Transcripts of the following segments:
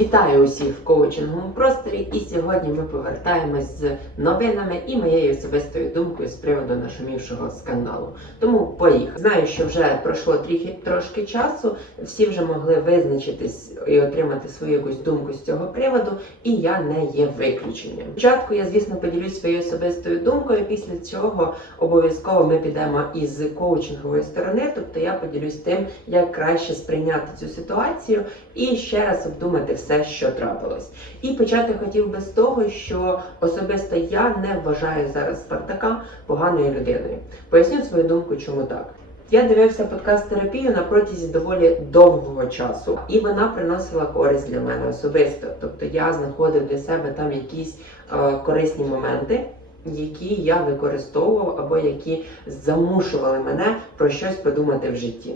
Вітаю усіх в коучинговому просторі. І сьогодні ми повертаємось з новинами і моєю особистою думкою з приводу нашумівшого скандалу. Тому поїхали. Знаю, що вже пройшло трохи трошки часу. Всі вже могли визначитись і отримати свою якусь думку з цього приводу, і я не є виключенням. Спочатку я, звісно, поділюсь своєю особистою думкою. Після цього обов'язково ми підемо із коучингової сторони, тобто я поділюсь тим, як краще сприйняти цю ситуацію і ще раз обдумати все, що трапилось. І почати хотів би з того, що особисто я не вважаю зараз Спартака поганою людиною. Поясню свою думку, чому так. Я дивився подкаст терапію на протязі доволі довгого часу, і вона приносила користь для мене особисто. Тобто я знаходив для себе там якісь е, корисні моменти, які я використовував або які замушували мене про щось подумати в житті.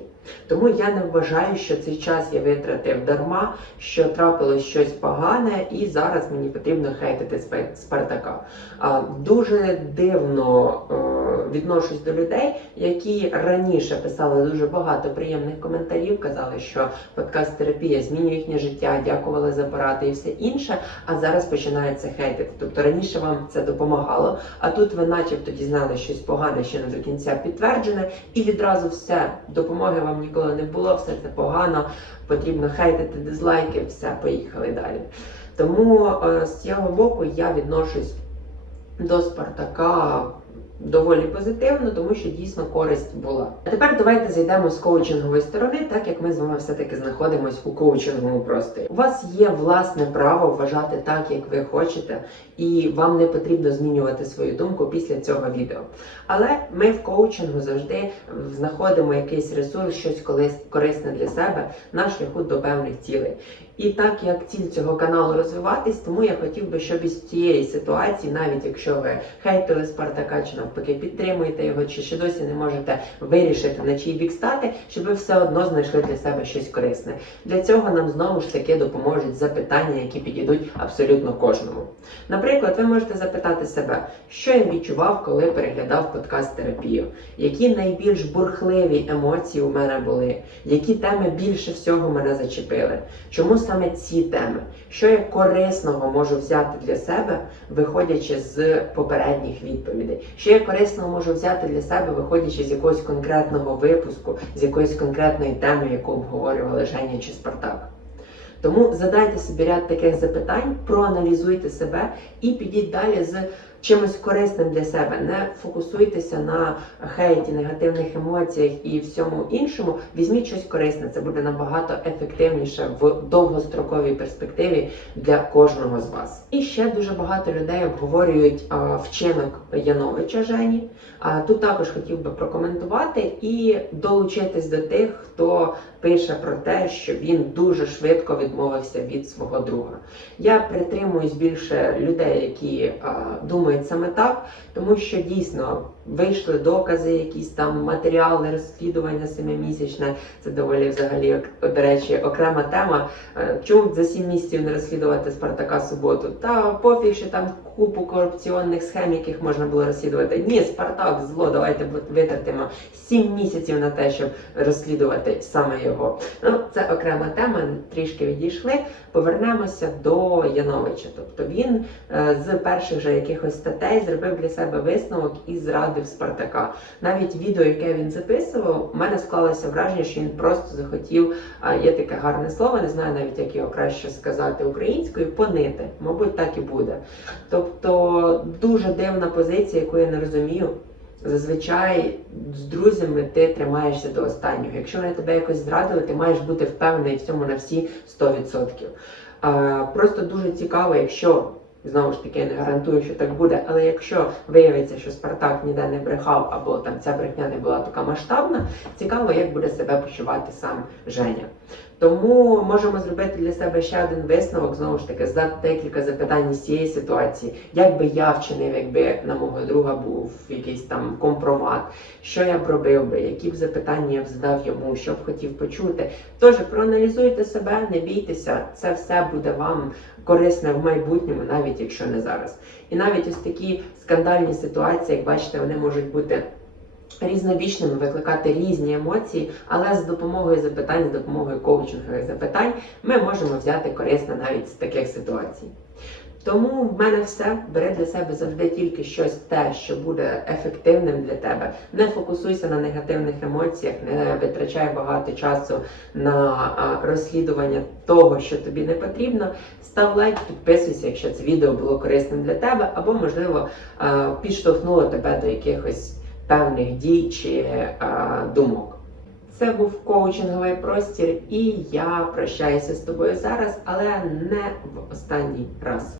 Тому я не вважаю, що цей час я витратив дарма, що трапилось щось погане, і зараз мені потрібно хейтити Спартака. Дуже дивно е, відношусь до людей, які раніше писали дуже багато приємних коментарів, казали, що подкаст терапія змінює їхнє життя, дякували за поради і все інше. А зараз починається хейтити. Тобто раніше вам це допомагало, а тут ви, начебто, дізнали щось погане, ще не до кінця підтверджене, і відразу все допомоги вам ніколи не було, все це погано, потрібно хейтити дизлайки, все, поїхали далі. Тому е, з цього боку я відношусь до Спартака доволі позитивно, тому що дійсно користь була. А тепер давайте зайдемо з коучингової сторони, так як ми з вами все-таки знаходимося у коучинговому просторі. У вас є власне право вважати так, як ви хочете, і вам не потрібно змінювати свою думку після цього відео. Але ми в коучингу завжди знаходимо якийсь ресурс, щось корисне для себе на шляху до певних цілей. І так як ціль цього каналу розвиватись, тому я хотів би, щоб із цієї ситуації, навіть якщо ви хейтили Спартака, чи навпаки підтримуєте його, чи ще досі не можете вирішити на чий бік стати, щоб ви все одно знайшли для себе щось корисне. Для цього нам знову ж таки допоможуть запитання, які підійдуть абсолютно кожному. Наприклад, ви можете запитати себе, що я відчував, коли переглядав подкаст терапію, які найбільш бурхливі емоції у мене були, які теми більше всього мене зачепили. Чому саме ці теми? Що я корисного можу взяти для себе, виходячи з попередніх відповідей? Що я корисного можу взяти для себе, виходячи з якогось конкретного випуску, з якоїсь конкретної теми, яку обговорювали Женя чи Спартак? Тому задайте собі ряд таких запитань, проаналізуйте себе і підіть далі з чимось корисним для себе. Не фокусуйтеся на хейті, негативних емоціях і всьому іншому. Візьміть щось корисне. Це буде набагато ефективніше в довгостроковій перспективі для кожного з вас. І ще дуже багато людей обговорюють а, вчинок Яновича Жені. А тут також хотів би прокоментувати і долучитись до тих, хто пише про те, що він дуже швидко відмовився від свого друга. Я притримуюсь більше людей, які а, думають саме так, тому що дійсно вийшли докази, якісь там матеріали, розслідування семимісячне. Це доволі взагалі до речі окрема тема. Е, Чому за сім місяців не розслідувати Спартака суботу? Та пофіг, що там купу корупційних схем, яких можна було розслідувати. Ні, Спартак, зло, давайте витратимо сім місяців на те, щоб розслідувати саме його. Ну, це окрема тема, трішки відійшли. Повернемося до Яновича. Тобто він е, з перших же якихось статей зробив для себе висновок і зрадив Спартака. Навіть відео, яке він записував, у мене склалося враження, що він просто захотів, є таке гарне слово, не знаю навіть як його краще сказати українською, понити. Мабуть, так і буде. Тобто дуже дивна позиція, яку я не розумію. Зазвичай з друзями ти тримаєшся до останнього. Якщо вони тебе якось зрадили, ти маєш бути впевнений в цьому на всі 100%. А, просто дуже цікаво, якщо знову ж таки я не гарантую, що так буде, але якщо виявиться, що Спартак ніде не брехав, або там ця брехня не була така масштабна, цікаво, як буде себе почувати сам Женя. Тому можемо зробити для себе ще один висновок, знову ж таки, задати декілька запитань з цієї ситуації. Як би я вчинив, якби на мого друга був якийсь там компромат, що я б робив би, які б запитання я б задав йому, що б хотів почути. Тож проаналізуйте себе, не бійтеся, це все буде вам корисне в майбутньому, навіть якщо не зараз. І навіть ось такі скандальні ситуації, як бачите, вони можуть бути різнобічними, викликати різні емоції, але з допомогою запитань, з допомогою коучингових запитань ми можемо взяти корисне навіть з таких ситуацій. Тому в мене все. Бери для себе завжди тільки щось те, що буде ефективним для тебе. Не фокусуйся на негативних емоціях, не витрачай багато часу на розслідування того, що тобі не потрібно. Став лайк, підписуйся, якщо це відео було корисним для тебе, або можливо підштовхнуло тебе до якихось певних дій чи а, думок. Це був коучинговий простір, і я прощаюся з тобою зараз, але не в останній раз.